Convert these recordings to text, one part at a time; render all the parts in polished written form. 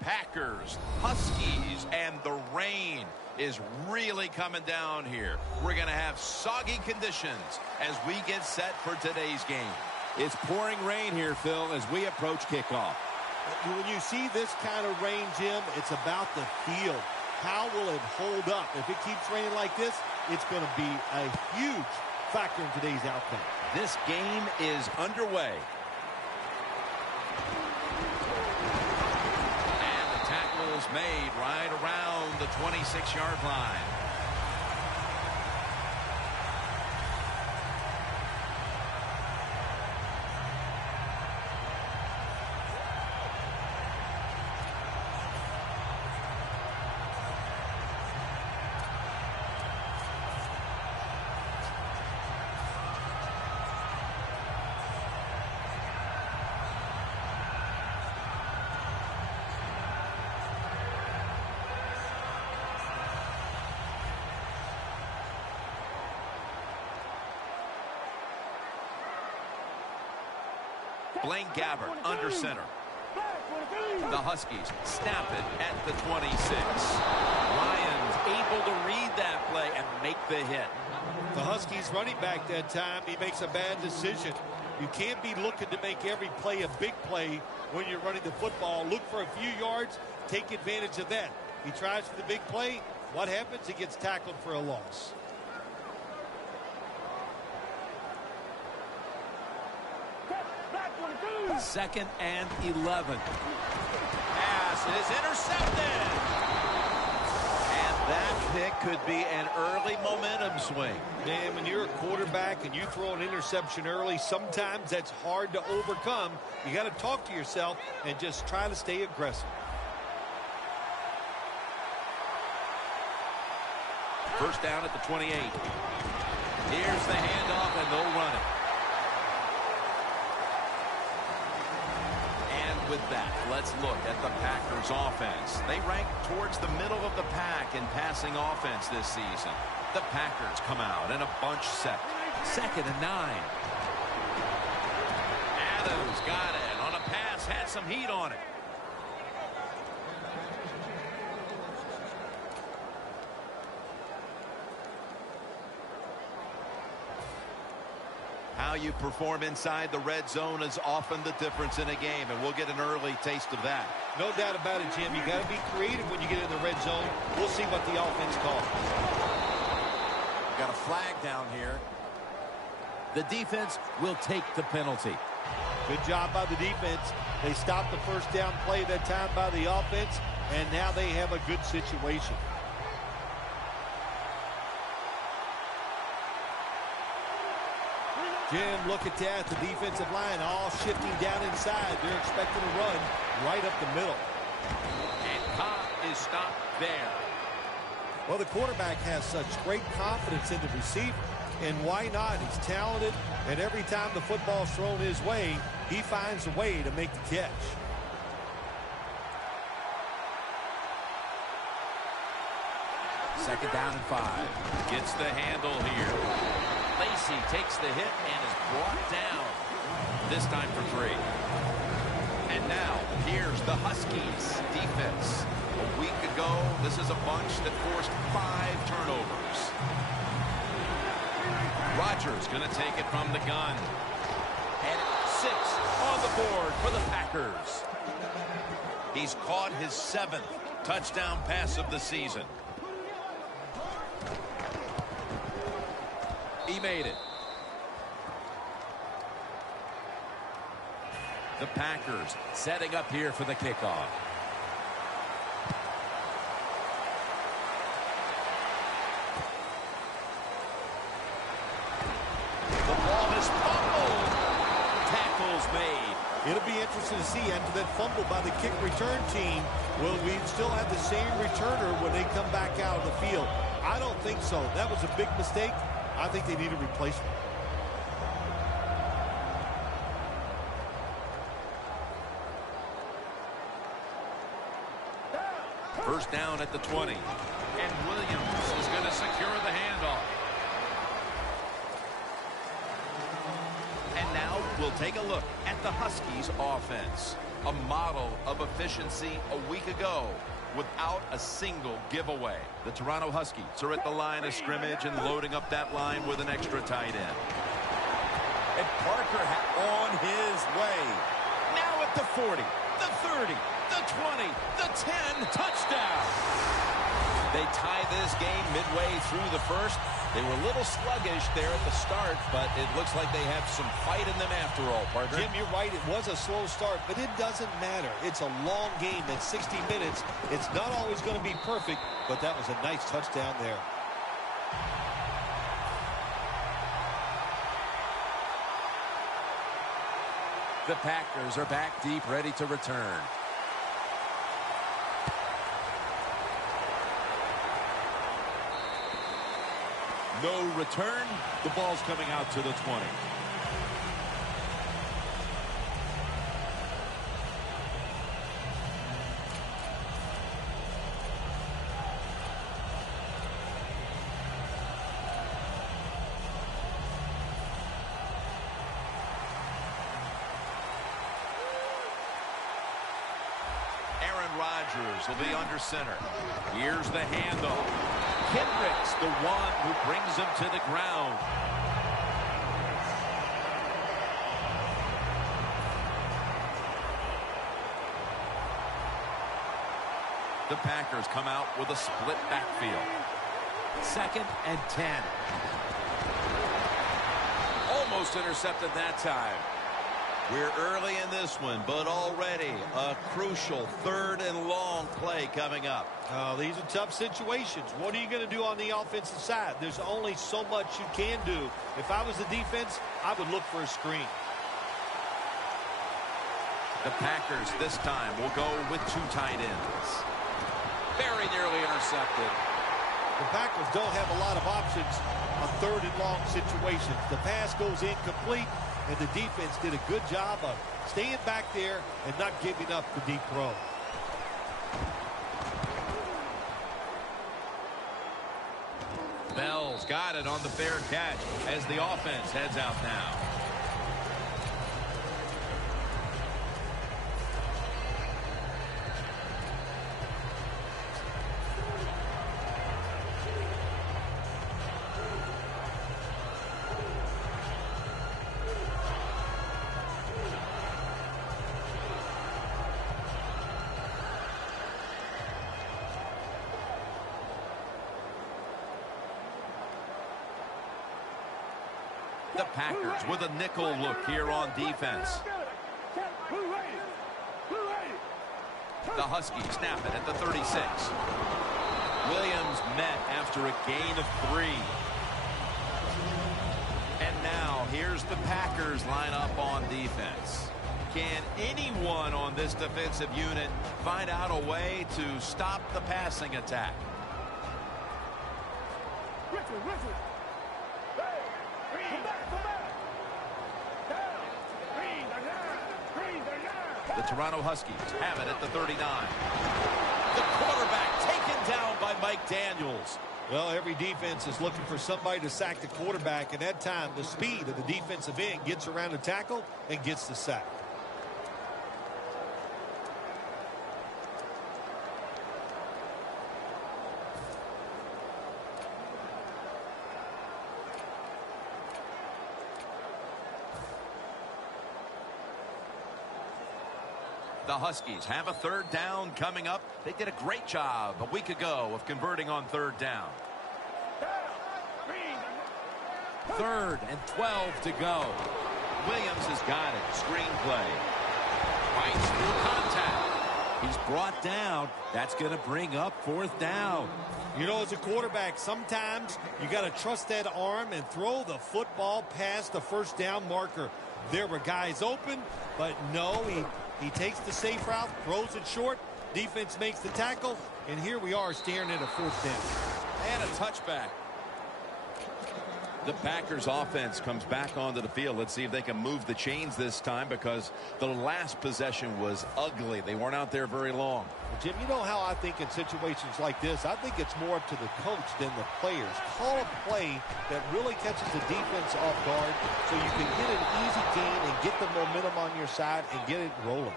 Packers, Huskies, and the rain is really coming down here. We're going to have soggy conditions as we get set for today's game. It's pouring rain here, Phil, as we approach kickoff. When you see this kind of rain, Jim, it's about the field. How will it hold up? If it keeps raining like this, it's going to be a huge factor in today's outcome. This game is underway. And the tackle is made right around the 26-yard line. Blaine Gabbert under center. The Huskies snap it at the 26. Ryan's able to read that play and make the hit. The Huskies running back that time, he makes a bad decision. You can't be looking to make every play a big play when you're running the football. Look for a few yards, take advantage of that. He tries for the big play. What happens? He gets tackled for a loss. Second and 11. Pass is intercepted. And that pick could be an early momentum swing. Man, when you're a quarterback and you throw an interception early, sometimes that's hard to overcome. You got to talk to yourself and just try to stay aggressive. First down at the 28. Here's the handoff, and they'll run it. With that, let's look at the Packers offense. They rank towards the middle of the pack in passing offense this season. The Packers come out in a bunch set. Second and 9. Adams got it on a pass, had some heat on it. How you perform inside the red zone is often the difference in a game, and we'll get an early taste of that. No doubt about it, Jim. You got to be creative when you get in the red zone. We'll see what the offense calls. Got a flag down here. The defense will take the penalty. Good job by the defense. They stopped the first down play that time by the offense, and now they have a good situation. Jim, look at that. The defensive line all shifting down inside. They're expecting a run right up the middle. And Cobb is stopped there. Well, the quarterback has such great confidence in the receiver. And why not? He's talented, and every time the football's thrown his way, he finds a way to make the catch. Second down and 5. Gets the handle here. Lacey takes the hit and is brought down. This time for 3. And now, here's the Huskies defense. A week ago, this is a bunch that forced 5 turnovers. Rodgers going to take it from the gun. And 6 on the board for the Packers. He's caught his 7th touchdown pass of the season. He made it. The Packers setting up here for the kickoff. The ball is fumbled. Tackles made. It'll be interesting to see after that fumble by the kick return team, will we still have the same returner when they come back out of the field? I don't think so. That was a big mistake. I think they need a replacement. First down at the 20. And Williams is going to secure the handoff. And now We'll take a look at the Huskies offense. A model of efficiency a week ago without a single giveaway. The Toronto Huskies are at the line of scrimmage and loading up that line with an extra tight end. And Parker on his way. Now at the 40, the 30, the 20, the 10, touchdown. They tie this game midway through the first. They were a little sluggish there at the start, but it looks like they have some fight in them after all, partner. Jim, you're right. It was a slow start, but it doesn't matter. It's a long game. That's 60 minutes. It's not always going to be perfect, but that was a nice touchdown there. The Packers are back deep, ready to return. No return. The ball's coming out to the 20. Aaron Rodgers will be under center. Here's the handoff. Kendricks, the one who brings him to the ground. The Packers come out with a split backfield. 2nd and 10. Almost intercepted that time. We're early in this one, but already a crucial 3rd and long play coming up. Oh, these are tough situations. What are you going to do on the offensive side? There's only so much you can do. If I was the defense, I would look for a screen. The Packers this time will go with 2 tight ends. Very nearly intercepted. The Packers don't have a lot of options on 3rd and long situations. The pass goes incomplete, and the defense did a good job of staying back there and not giving up the deep throw. Bell's got it on the fair catch as the offense heads out now. The Packers with a nickel look here on defense. The Huskies snap it at the 36. Williams met after a gain of 3. And now here's the Packers line up on defense. Can anyone on this defensive unit find out a way to stop the passing attack? The Toronto Huskies have it at the 39. The quarterback taken down by Mike Daniels. Well, every defense is looking for somebody to sack the quarterback, and that time the speed of the defensive end gets around the tackle and gets the sack. The Huskies have a 3rd down coming up. They did a great job a week ago of converting on 3rd down. 3rd and 12 to go. Williams has got it. Screenplay. Fights through contact. He's brought down. That's going to bring up 4th down. You know, as a quarterback, sometimes you got to trust that arm and throw the football past the 1st down marker. There were guys open, but no, he takes the safe route, throws it short, defense makes the tackle, and here we are staring at a 4th down. And a touchback. The Packers offense comes back onto the field. Let's see if they can move the chains this time, because the last possession was ugly. They weren't out there very long. Jim, you know how I think in situations like this, I think it's more up to the coach than the players. Call a play that really catches the defense off guard so you can get an easy gain and get the momentum on your side and get it rolling.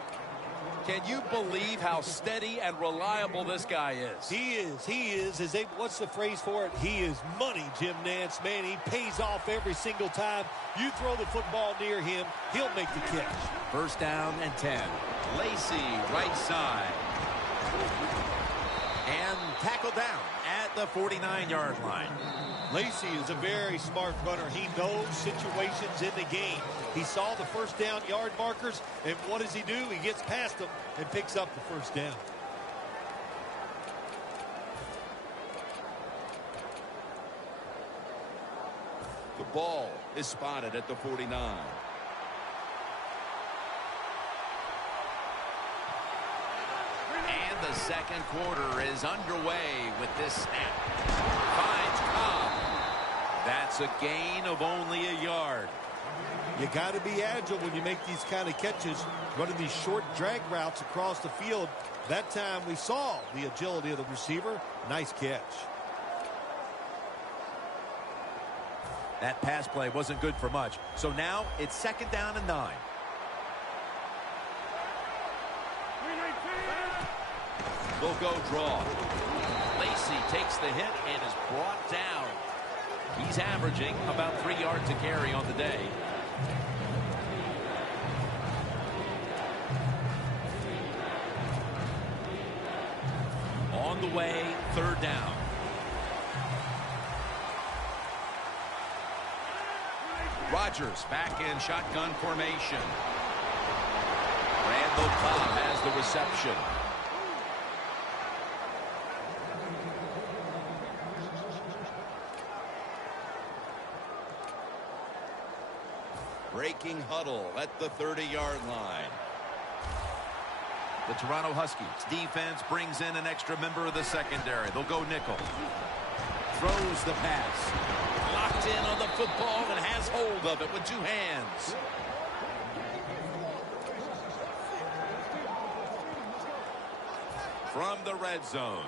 Can you believe how steady and reliable this guy is? He is. What's the phrase for it? He is money, Jim Nance. Man, he pays off every single time. You throw the football near him, he'll make the catch. First down and 10. Lacy, right side. And tackled down at the 49-yard line. Lacy is a very smart runner. He knows situations in the game. He saw the first down yard markers, and what does he do? He gets past them and picks up the first down. The ball is spotted at the 49. And the second quarter is underway with this snap. Finds Cobb. That's a gain of only a yard. You got to be agile when you make these kind of catches, running these short drag routes across the field. That time we saw the agility of the receiver. Nice catch. That pass play wasn't good for much. So now it's second down and 9. They'll go draw. Lacy takes the hit and is brought down. He's averaging about 3 yards a carry on the day. On the way, third down. Rodgers back in shotgun formation. Randall Cobb has the reception. Breaking huddle at the 30-yard line. The Toronto Huskies defense brings in an extra member of the secondary. They'll go nickel. Throws the pass. Locked in on the football and has hold of it with 2 hands. From the red zone.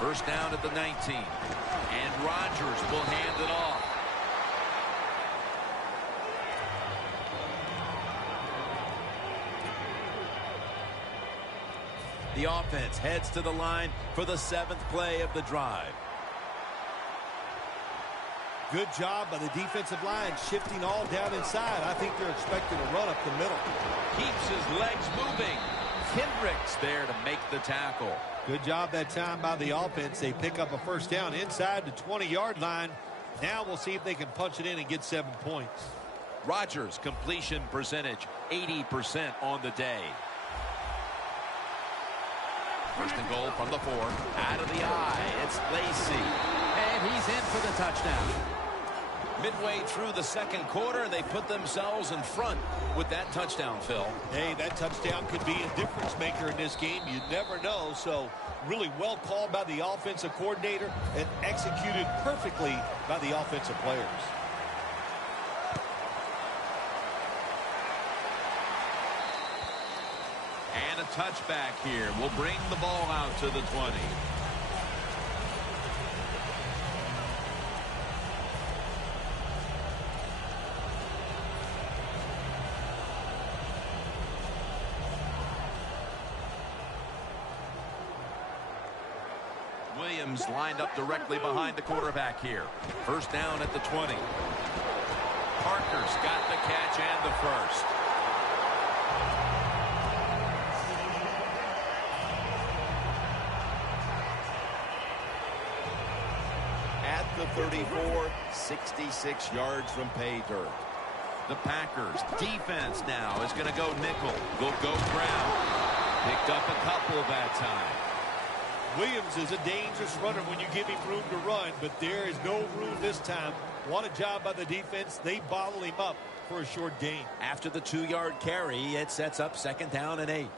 First down at the 19. And Rodgers will hand it off. The offense heads to the line for the 7th play of the drive. Good job by the defensive line, shifting all down inside. I think they're expecting a run up the middle. Keeps his legs moving. Kendricks there to make the tackle. Good job that time by the offense. They pick up a first down inside the 20-yard line. Now we'll see if they can punch it in and get 7 points. Rodgers' completion percentage, 80% on the day. First and goal from the 4. Out of the eye, it's Lacy. And he's in for the touchdown. Midway through the second quarter, they put themselves in front with that touchdown, Phil. Hey, that touchdown could be a difference maker in this game. You never know. So really well called by the offensive coordinator and executed perfectly by the offensive players. And a touchback here will bring the ball out to the 20. Williams lined up directly behind the quarterback here. First down at the 20. Parker's got the catch and the first. At the 34, 66 yards from pay dirt. The Packers defense now is going to go nickel. They'll go ground. Picked up a couple that time. Williams is a dangerous runner when you give him room to run, but there is no room this time. What a job by the defense. They bottle him up for a short gain. After the 2-yard carry, it sets up second down and 8.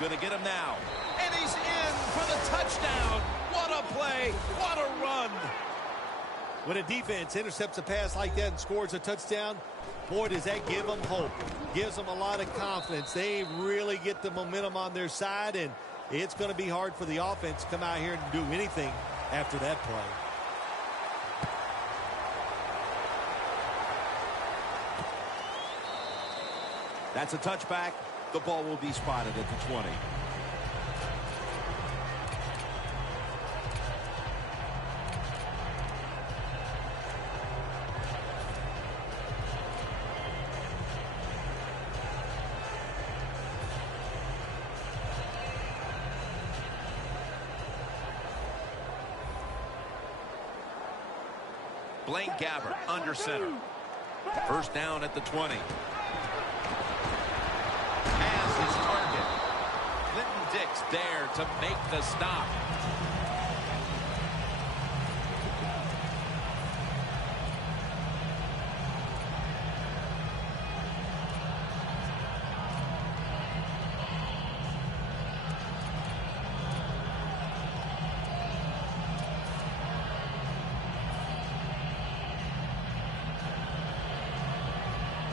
going to get him now. And he's in for the touchdown. What a play. What a run. When a defense intercepts a pass like that and scores a touchdown, boy, does that give them hope. Gives them a lot of confidence. They really get the momentum on their side, and it's going to be hard for the offense to come out here and do anything after that play. That's a touchback. The ball will be spotted at the 20. Blaine Gabbert under center. First down at the 20. Has his target. Clinton Dix there to make the stop.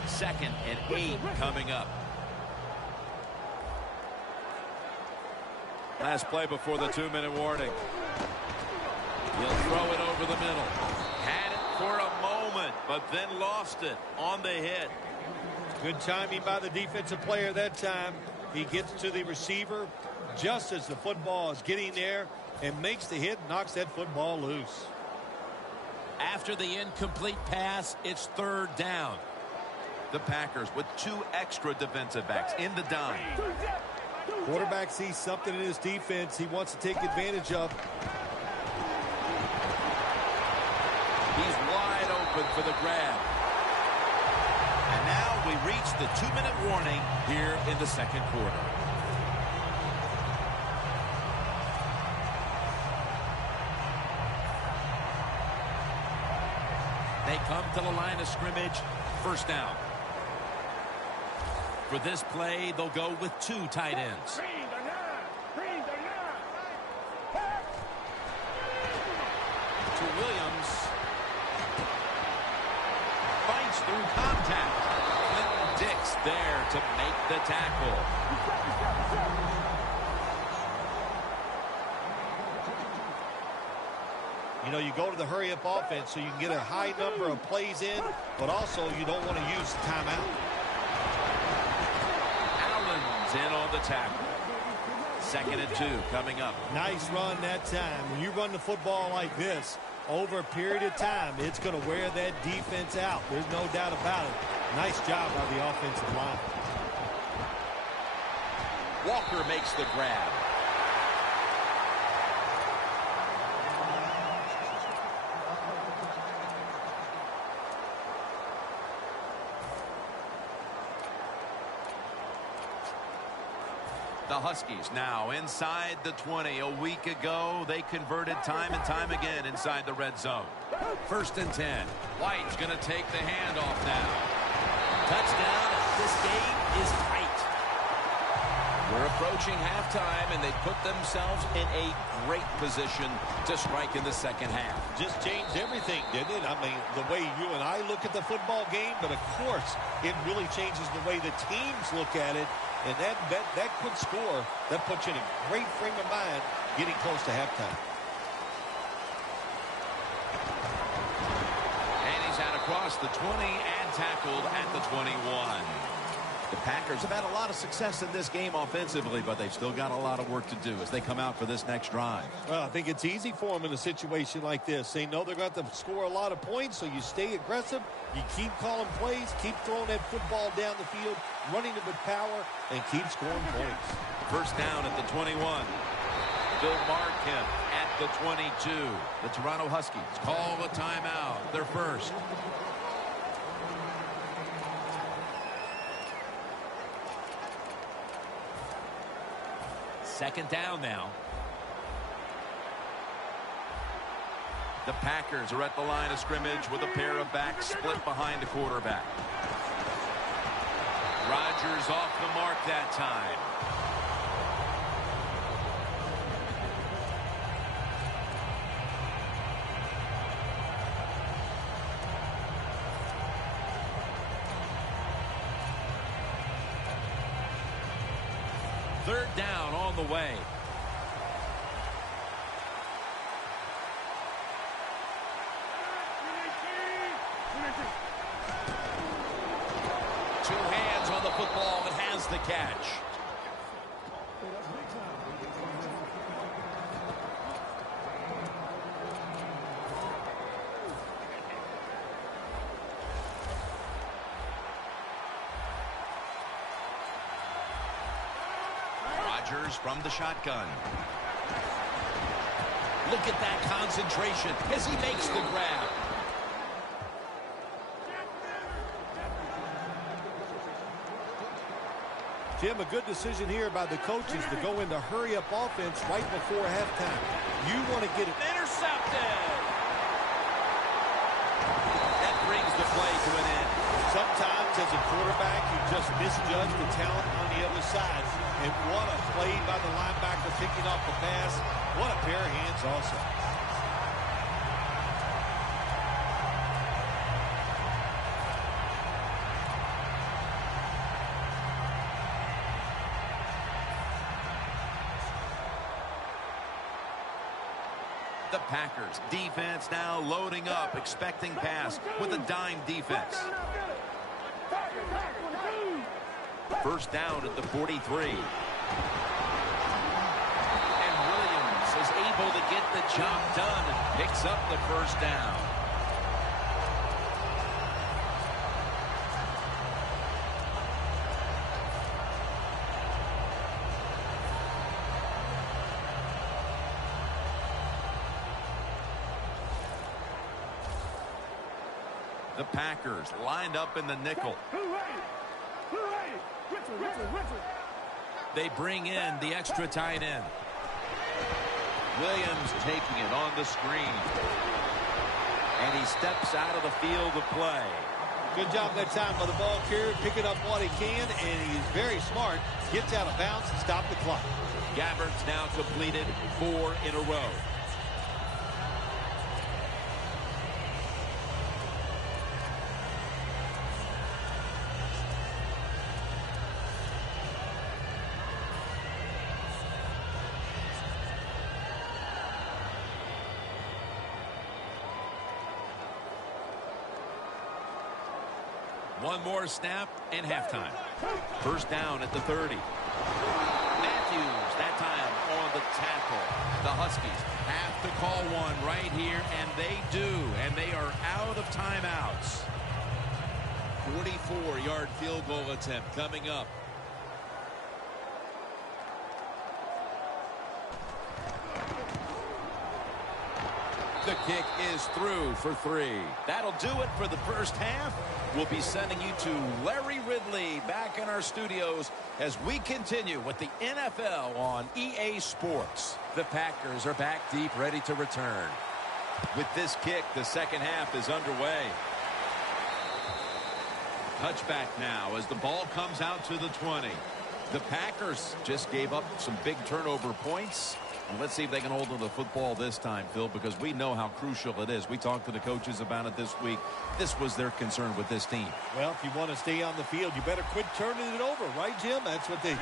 Second and 8 coming up. Last play before the 2-minute warning. He'll throw it over the middle. Had it for a moment, but then lost it on the hit. Good timing by the defensive player that time. He gets to the receiver just as the football is getting there and makes the hit, knocks that football loose. After the incomplete pass, it's third down. The Packers with 2 extra defensive backs in the dime. Quarterback sees something in his defense he wants to take advantage of. He's wide open for the grab. And now we reach the 2-minute warning here in the second quarter. They come to the line of scrimmage. First down. For this play, they'll go with 2 tight ends. To Williams. Fights through contact. Clinton Dix there to make the tackle. You know, you go to the hurry-up offense so you can get a high number of plays in, but also you don't want to use the timeout. Allen's in on the tackle. Second and 2 coming up. Nice run that time. When you run the football like this, over a period of time, it's going to wear that defense out. There's no doubt about it. Nice job by the offensive line. Walker makes the grab. The Huskies now inside the 20. A week ago, they converted time and time again inside the red zone. First and 10. White's going to take the handoff now. Touchdown. This game is tight. We're approaching halftime, and they put themselves in a great position to strike in the second half. Just changed everything, didn't it? I mean, the way you and I look at the football game, but of course, it really changes the way the teams look at it. And that quick score, that puts you in a great frame of mind getting close to halftime. And he's out across the 20 and tackled at the 21. The Packers have had a lot of success in this game offensively, but they've still got a lot of work to do as they come out for this next drive. Well, I think it's easy for them in a situation like this. They know they're going to have to score a lot of points, so you stay aggressive, you keep calling plays, keep throwing that football down the field, running it with power, and keep scoring points. First down at the 21. Bill Markham at the 22. The Toronto Huskies Call a timeout. They're first. Second down now. The Packers are at the line of scrimmage with a pair of backs split behind the quarterback. Rodgers off the mark that time. Third down on the way. Two hands on the football and has the catch. Rodgers from the shotgun. Look at that concentration as he makes the grab. Jim, a good decision here by the coaches to go into hurry-up offense right before halftime. You want to get it. Intercepted. That brings the play to an end. Sometimes as a quarterback, you just misjudge the talent on the other side. And what a play by the linebacker picking off the pass. What a pair of hands also. The Packers defense now loading up, expecting pass with a dime defense. First down at the 43. And Williams is able to get the job done and picks up the first down. The Packers lined up in the nickel. They bring in the extra tight end. Williams taking it on the screen. And he steps out of the field to play. Good job that time by the ball carrier, picking up what he can, and he's very smart. Gets out of bounds and stop the clock. Gabbard's now completed 4 in a row. One more snap and halftime. First down at the 30. Matthews, that time on the tackle. The Huskies have to call one right here, and they do. And they are out of timeouts. 44-yard field goal attempt coming up. The kick is through for 3. That'll do it for the first half. We'll be sending you to Larry Ridley back in our studios as we continue with the NFL on EA Sports. The Packers are back deep, ready to return. With this kick, the second half is underway. Touchback now as the ball comes out to the 20. The Packers just gave up some big turnover points. And let's see if they can hold on to the football this time, Phil, because we know how crucial it is. We talked to the coaches about it this week. This was their concern with this team. Well, if you want to stay on the field, you better quit turning it over, right, Jim? That's what the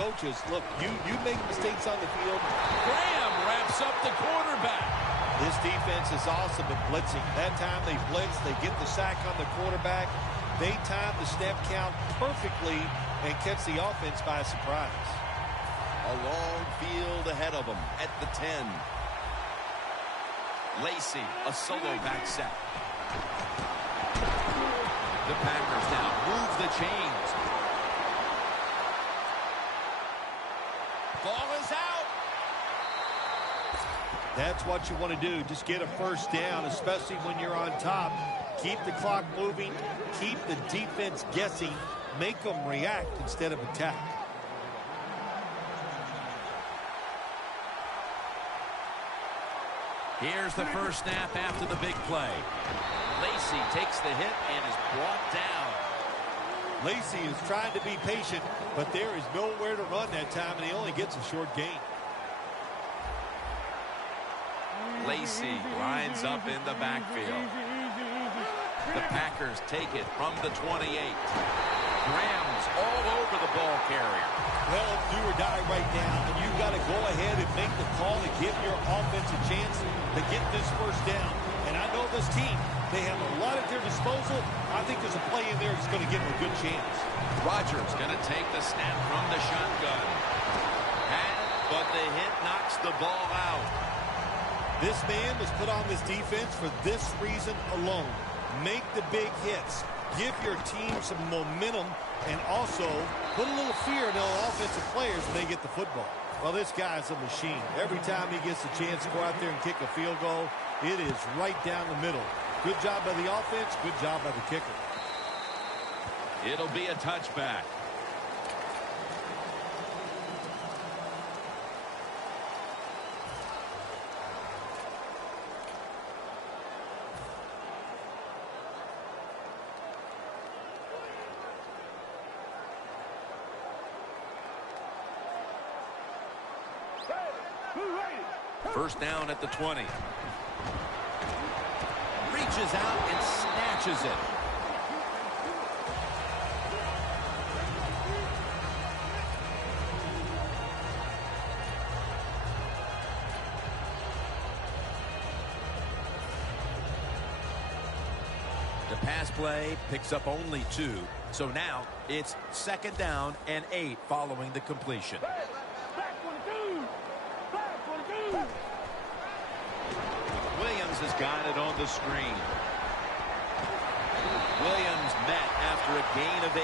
coaches, look, you make mistakes on the field. Graham wraps up the quarterback. This defense is awesome at blitzing. That time they blitz, they get the sack on the quarterback. They time the snap count perfectly and catch the offense by surprise. A long field ahead of them at the 10. Lacey, a solo back set. The Packers now move the chains. Ball is out. That's what you want to do. Just get a first down, especially when you're on top. Keep the clock moving. Keep the defense guessing. Make them react instead of attack. Here's the first snap after the big play. Lacey takes the hit and is brought down. Lacey is trying to be patient, but there is nowhere to run that time, and he only gets a short gain. Lacey lines up in the backfield. The Packers take it from the 28. Graham's all over the ball carrier. Well, it's do or die right now, and you've got to go ahead and make the call to give your offense a chance to get this first down. And I know this team, they have a lot at their disposal. I think there's a play in there that's going to give them a good chance. Rodgers going to take the snap from the shotgun. But the hit knocks the ball out. This man was put on this defense for this reason alone. Make the big hits. Give your team some momentum and also put a little fear in those offensive players when they get the football. Well, this guy's a machine. Every time he gets a chance to go out there and kick a field goal, it is right down the middle. Good job by the offense. Good job by the kicker. It'll be a touchback. First down at the 20. Reaches out and snatches it. The pass play picks up only 2. So now it's second down and 8 following the completion. Williams has got it on the screen. Williams met after a gain of 8.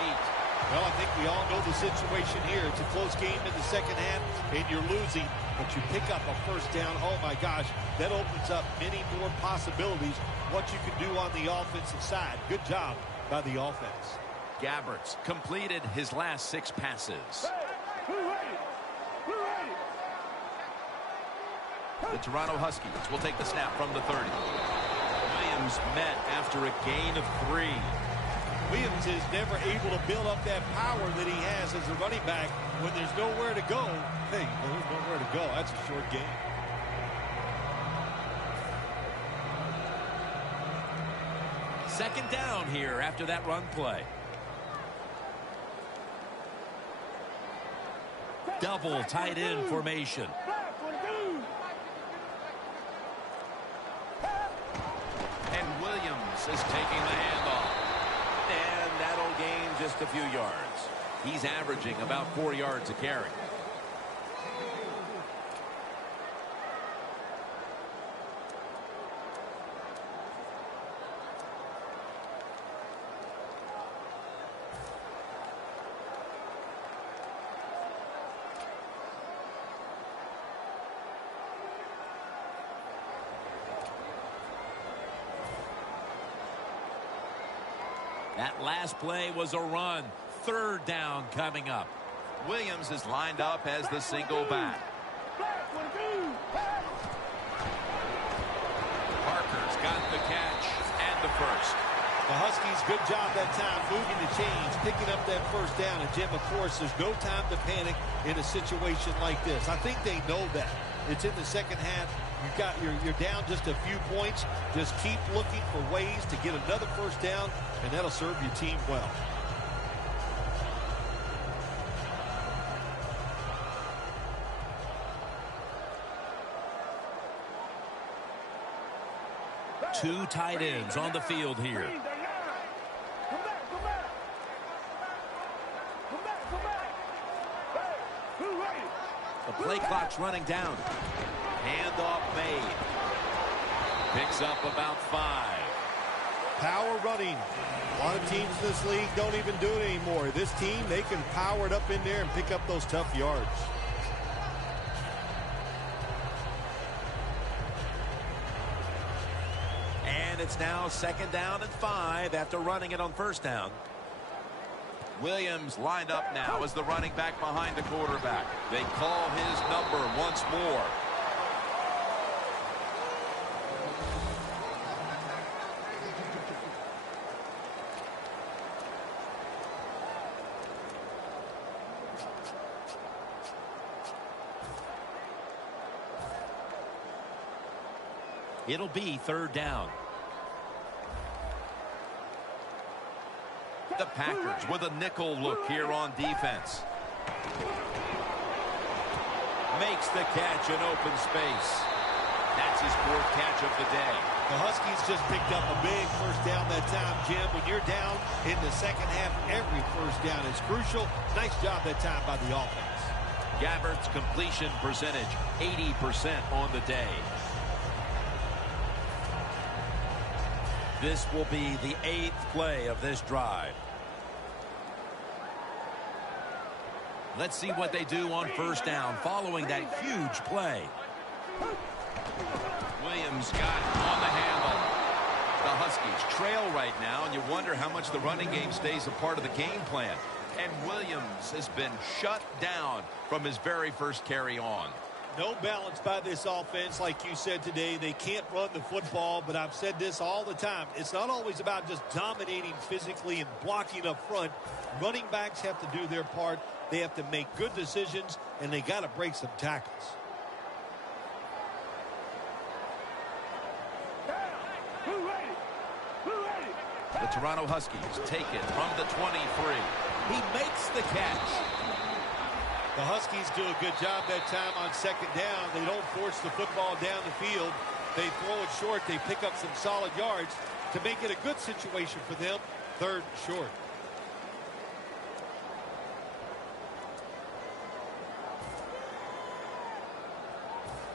Well, I think we all know the situation here. It's a close game in the second half, and you're losing, but you pick up a first down. Oh, my gosh, that opens up many more possibilities, what you can do on the offensive side. Good job by the offense. Gabberts completed his last 6 passes. The Toronto Huskies will take the snap from the 30. Williams met after a gain of 3. Williams is never able to build up that power that he has as a running back when there's nowhere to go. Hey, there's nowhere to go. That's a short game. Second down here after that run play. Double tight end formation. And Williams is taking the handoff. And that'll gain just a few yards. He's averaging about 4 yards a carry. That last play was a run. Third down coming up. Williams is lined up as the single back. Parker's got the catch and the first. The Huskies, good job that time moving the chains, picking up that first down. And, Jim, of course, there's no time to panic in a situation like this. I think they know that. It's in the second half. You're down just a few points. Just keep looking for ways to get another first down, and that'll serve your team well. Two tight ends on the field here. The play clock's running down. Handoff made. Picks up about 5. Power running. A lot of teams in this league don't even do it anymore. This team, they can power it up in there and pick up those tough yards. And it's now second down and 5 after running it on first down. Williams lined up now as the running back behind the quarterback. They call his number once more. It'll be third down. The Packers with a nickel look here on defense. makes the catch in open space. That's his 4th catch of the day. The Huskies just picked up a big first down that time, Jim. When you're down in the second half, every first down is crucial. Nice job that time by the offense. Gabbert's completion percentage, 80% on the day. This will be the 8th play of this drive. Let's see what they do on first down following that huge play. Williams got it on the handle. The Huskies trail right now, and you wonder how much the running game stays a part of the game plan. And Williams has been shut down from his very first carry on. No balance by this offense, like you said today. They can't run the football, but I've said this all the time. It's not always about just dominating physically and blocking up front. Running backs have to do their part. They have to make good decisions, and they got to break some tackles. The Toronto Huskies take it from the 23. He makes the catch. The Huskies do a good job that time on second down. They don't force the football down the field. They throw it short. They pick up some solid yards to make it a good situation for them. 3rd and short.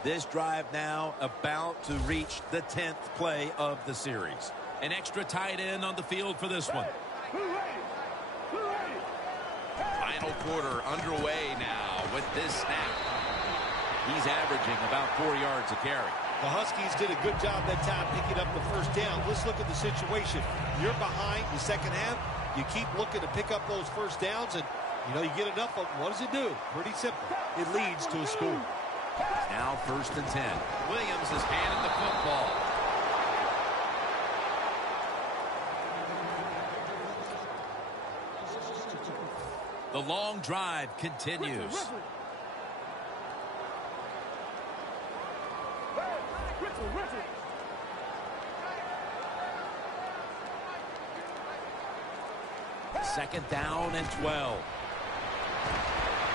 This drive now about to reach the 10th play of the series. An extra tight end on the field for this one. Final quarter underway now with this snap. He's averaging about 4 yards a carry. The Huskies did a good job that time picking up the first down. Let's look at the situation. You're behind the second half. You keep looking to pick up those first downs, and, you get enough of them. What does it do? Pretty simple. It leads to a score. Now 1st and 10. Williams is handing the football. The long drive continues. Second down and 12.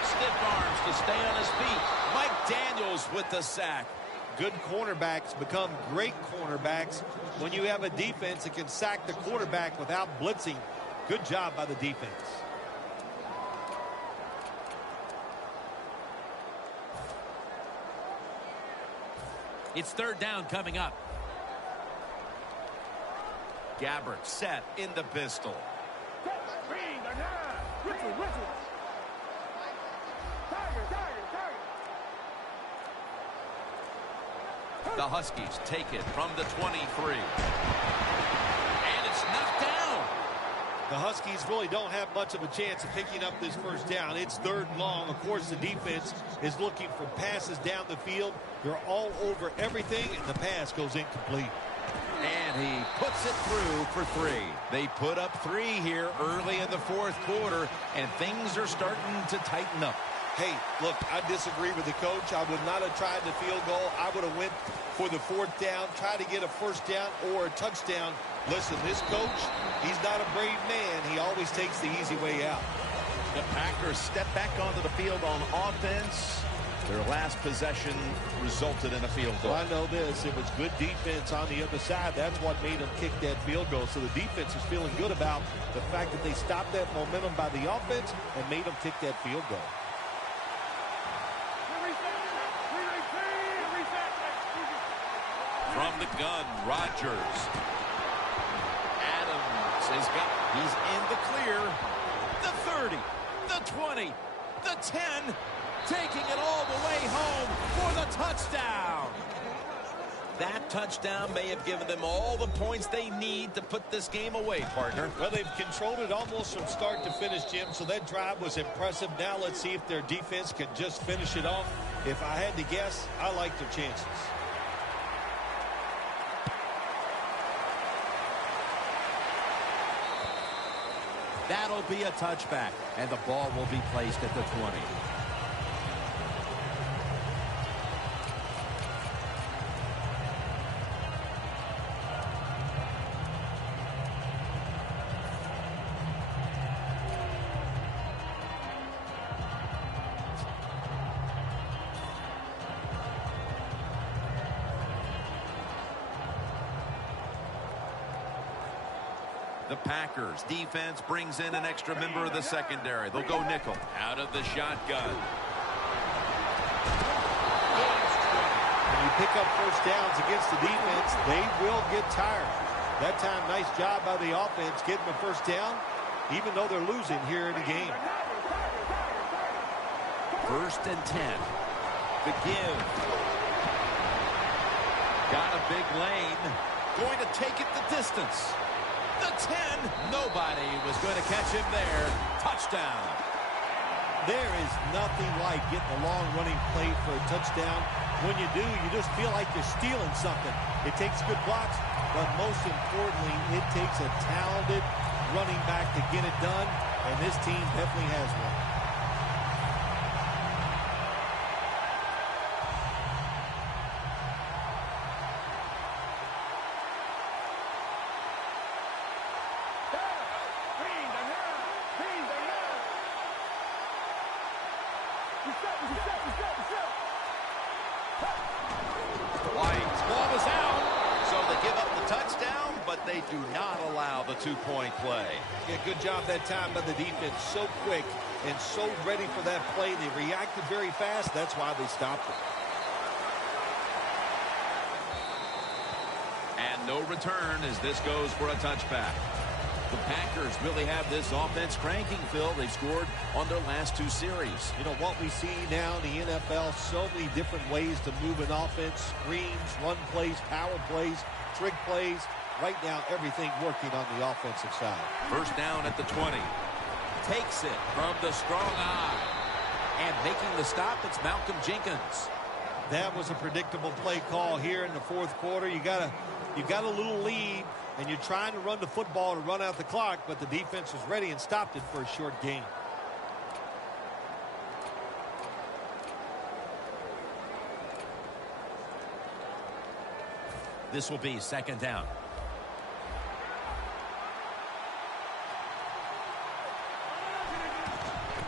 Stiff arms to stay on his feet. Mike Daniels with the sack. Good cornerbacks become great cornerbacks when you have a defense that can sack the quarterback without blitzing. Good job by the defense. It's 3rd down coming up. Gabbert set in the pistol. The Huskies take it from the 23. And it's knocked down. The Huskies really don't have much of a chance of picking up this first down. It's 3rd and long. Of course, the defense is looking for passes down the field. They're all over everything, and the pass goes incomplete. And he puts it through for 3. They put up 3 here early in the 4th quarter, and things are starting to tighten up. Hey, look, I disagree with the coach. I would not have tried the field goal. I would have went for the 4th down, try to get a first down or a touchdown. Listen, this coach, he's not a brave man. He always takes the easy way out. The Packers step back onto the field on offense. Their last possession resulted in a field goal. Well, I know this. It was good defense on the other side. That's what made them kick that field goal. So the defense is feeling good about the fact that they stopped that momentum by the offense and made them kick that field goal. From the gun, Rodgers. Adams he's in the clear. The 30, the 20, the 10, taking it all the way home for the touchdown. That touchdown may have given them all the points they need to put this game away, partner. Well, they've controlled it almost from start to finish, Jim, so that drive was impressive. Now let's see if their defense can just finish it off. If I had to guess, I like their chances. That'll be a touchback, and the ball will be placed at the 20. The Packers defense brings in an extra member of the secondary. They'll go nickel out of the shotgun. When you pick up first downs against the defense, they will get tired. That time, nice job by the offense getting the first down, even though they're losing here in the game. 1st and 10. The give. Got a big lane. Going to take it the distance. The 10. Nobody was going to catch him there. Touchdown. There is nothing like getting a long running play for a touchdown. When you do, you just feel like you're stealing something. It takes good blocks, but most importantly, it takes a talented running back to get it done, and this team definitely has one. Ball is out. So they give up the touchdown, but they do not allow the 2-point play. Yeah, good job that time by the defense. So quick and so ready for that play. They reacted very fast. That's why they stopped it. And no return as this goes for a touchback. The Packers really have this offense cranking, Phil. They've scored on their last 2 series. You know, what we see now in the NFL, so many different ways to move an offense. Screens, run plays, power plays, trick plays. Right now, everything working on the offensive side. First down at the 20. Takes it from the strong eye. And making the stop, it's Malcolm Jenkins. That was a predictable play call here in the 4th quarter. You got a little lead, and you're trying to run the football to run out the clock, but the defense was ready and stopped it for a short gain. This will be 2nd down.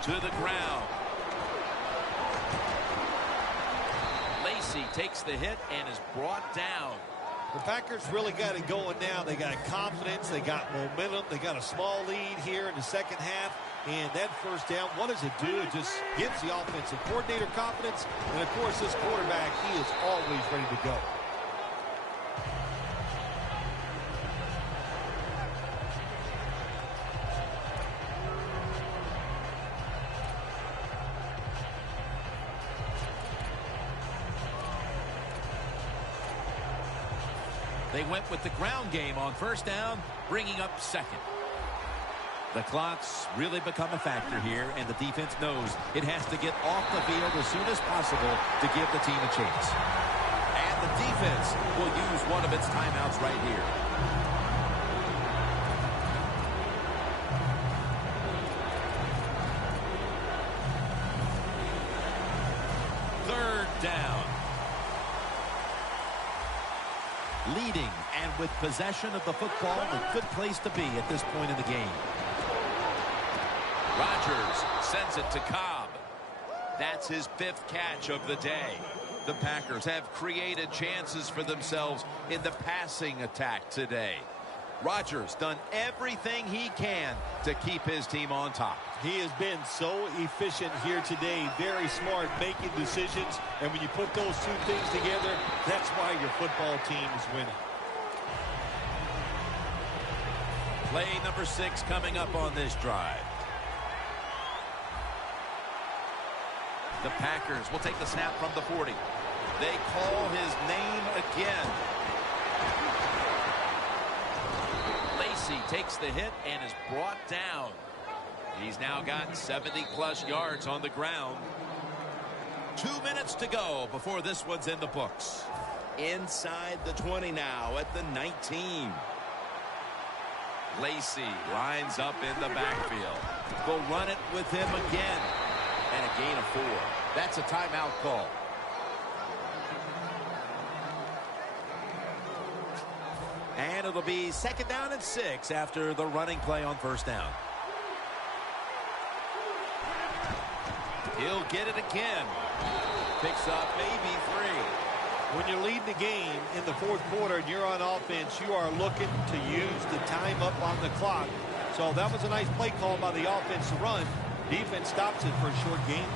To the ground. Lacey takes the hit and is brought down. The Packers really got it going now. They got confidence. They got momentum. They got a small lead here in the 2nd half. And that first down, what does it do? It just gives the offensive coordinator confidence. And, of course, this quarterback, he is always ready to go. They went with the ground game on first down, bringing up 2nd. The clock's really become a factor here, and the defense knows it has to get off the field as soon as possible to give the team a chance. And the defense will use one of its timeouts right here. Third down. Leading and with possession of the football, a good place to be at this point in the game. Rodgers sends it to Cobb. That's his 5th catch of the day. The Packers have created chances for themselves in the passing attack today. Rodgers done everything he can to keep his team on top. He has been so efficient here today. Very smart making decisions. And when you put those 2 things together, that's why your football team is winning. Play number 6 coming up on this drive. The Packers will take the snap from the 40. They call his name again. Lacey takes the hit and is brought down. He's now got 70-plus yards on the ground. 2 minutes to go before this one's in the books. Inside the 20 now at the 19. Lacey lines up in the backfield. They'll run it with him again. And a gain of 4. That's a timeout call. And it'll be 2nd down and 6 after the running play on first down. He'll get it again. Picks up maybe 3. When you're leading the game in the fourth quarter and you're on offense, you are looking to use the time up on the clock. So that was a nice play call by the offense to run. Defense stops it for a short game.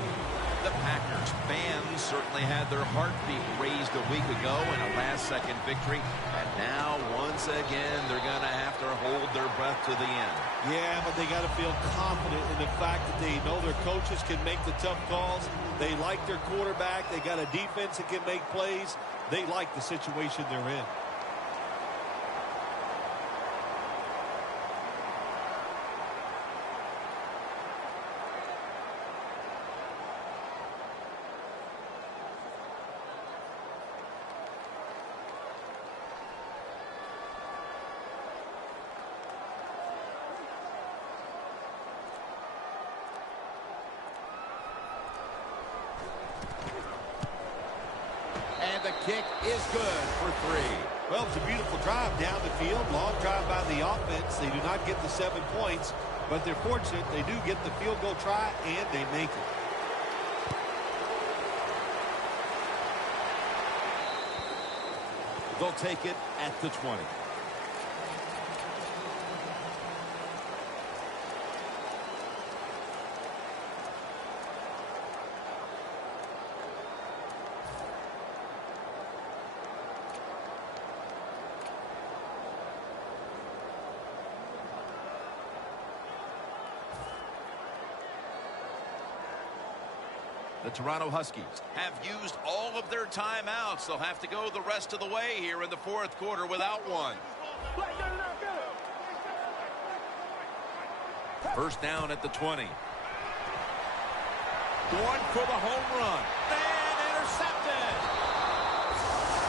The Packers fans certainly had their heartbeat raised a week ago in a last-second victory. And now, once again, they're going to have to hold their breath to the end. Yeah, but they got to feel confident in the fact that they know their coaches can make the tough calls. They like their quarterback. They got a defense that can make plays. They like the situation they're in. And the kick is good for 3. Well, it's a beautiful drive down the field. Long drive by the offense. They do not get the 7 points, but they're fortunate. They do get the field goal try, and they make it. They'll take it at the 20. The Toronto Huskies have used all of their timeouts. They'll have to go the rest of the way here in the fourth quarter without one. First down at the 20. Going for the home run. And intercepted.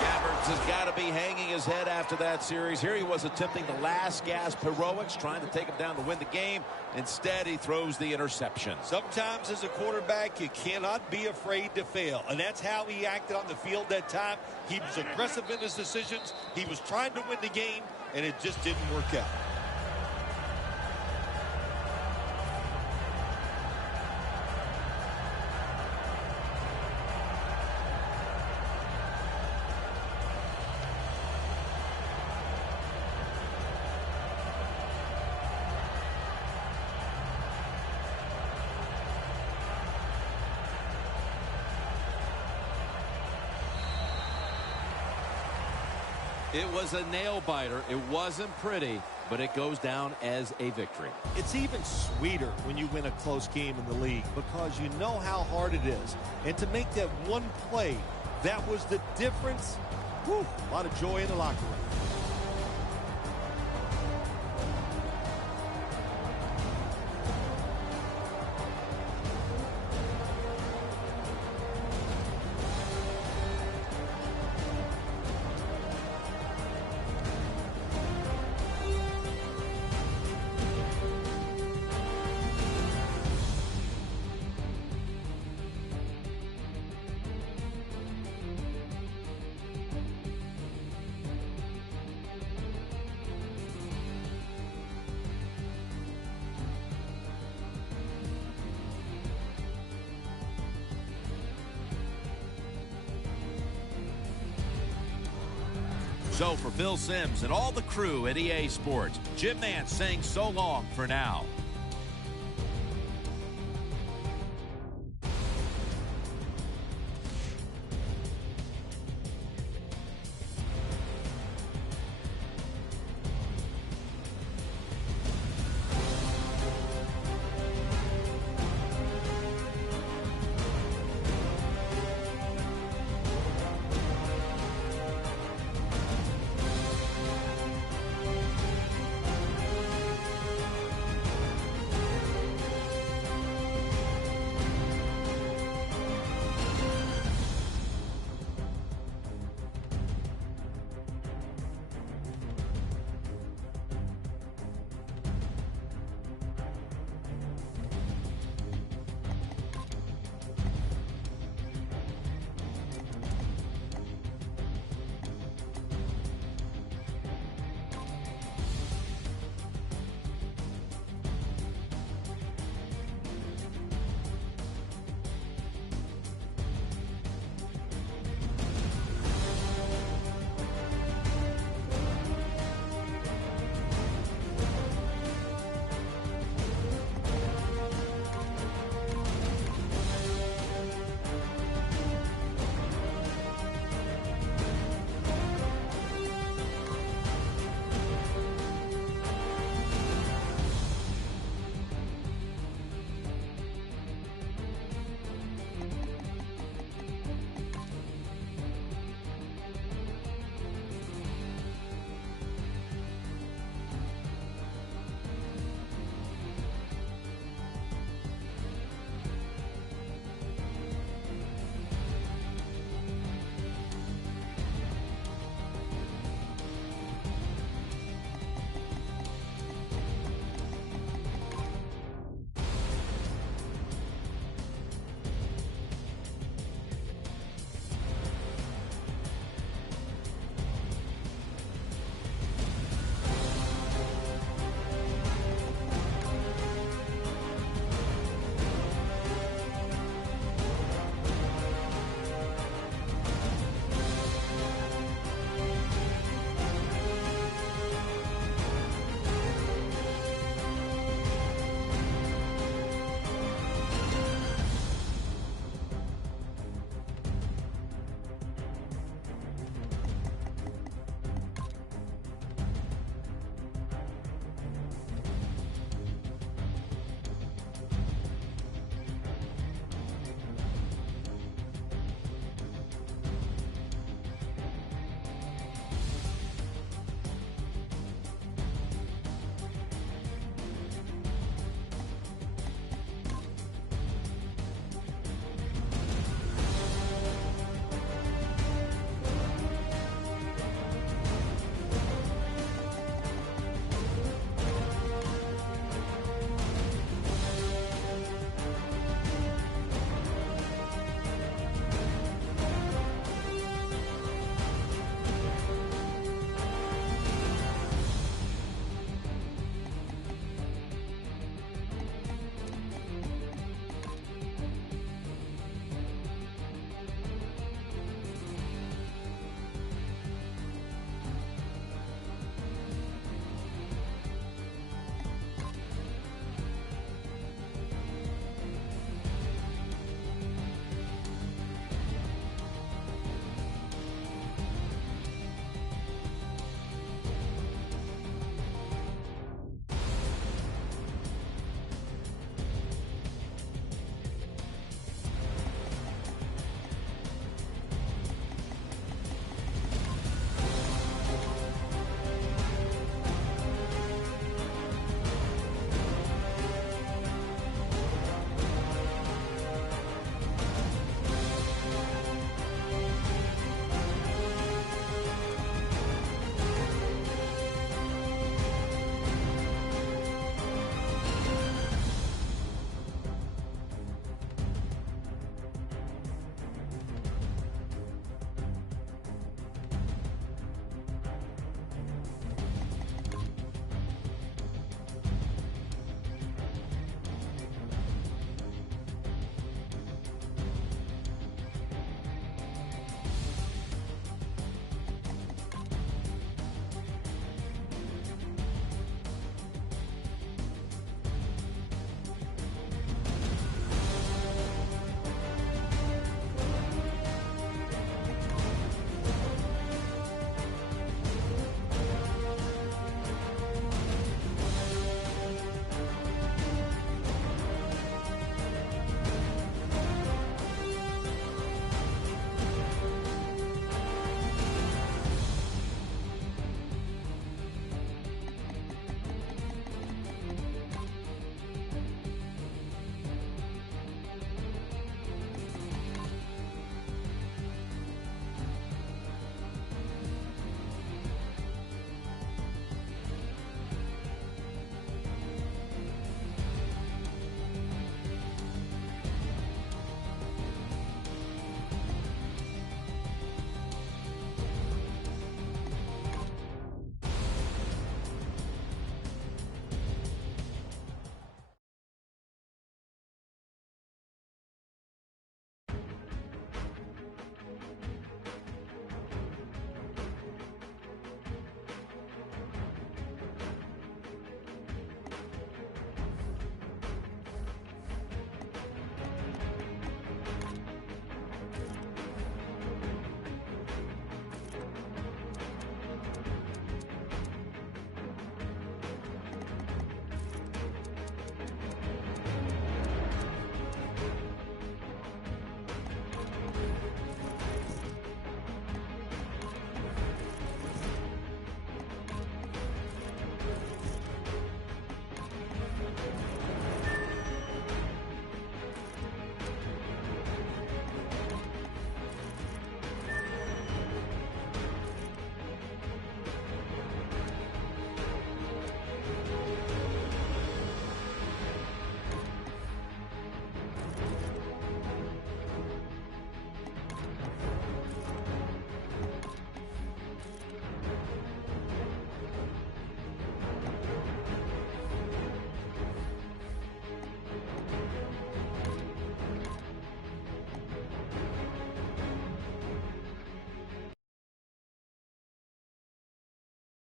Gabbert has got to be hanging his head after that series. Here he was attempting the last gasp heroics, trying to take him down to win the game. Instead, he throws the interception. Sometimes as a quarterback, you cannot be afraid to fail. And that's how he acted on the field that time. He was aggressive in his decisions. He was trying to win the game, and it just didn't work out. It was a nail-biter. It wasn't pretty, but it goes down as a victory. It's even sweeter when you win a close game in the league because you know how hard it is. And to make that one play, that was the difference. Whew, a lot of joy in the locker room. So for Phil Simms and all the crew at EA Sports, Jim Nance saying so long for now.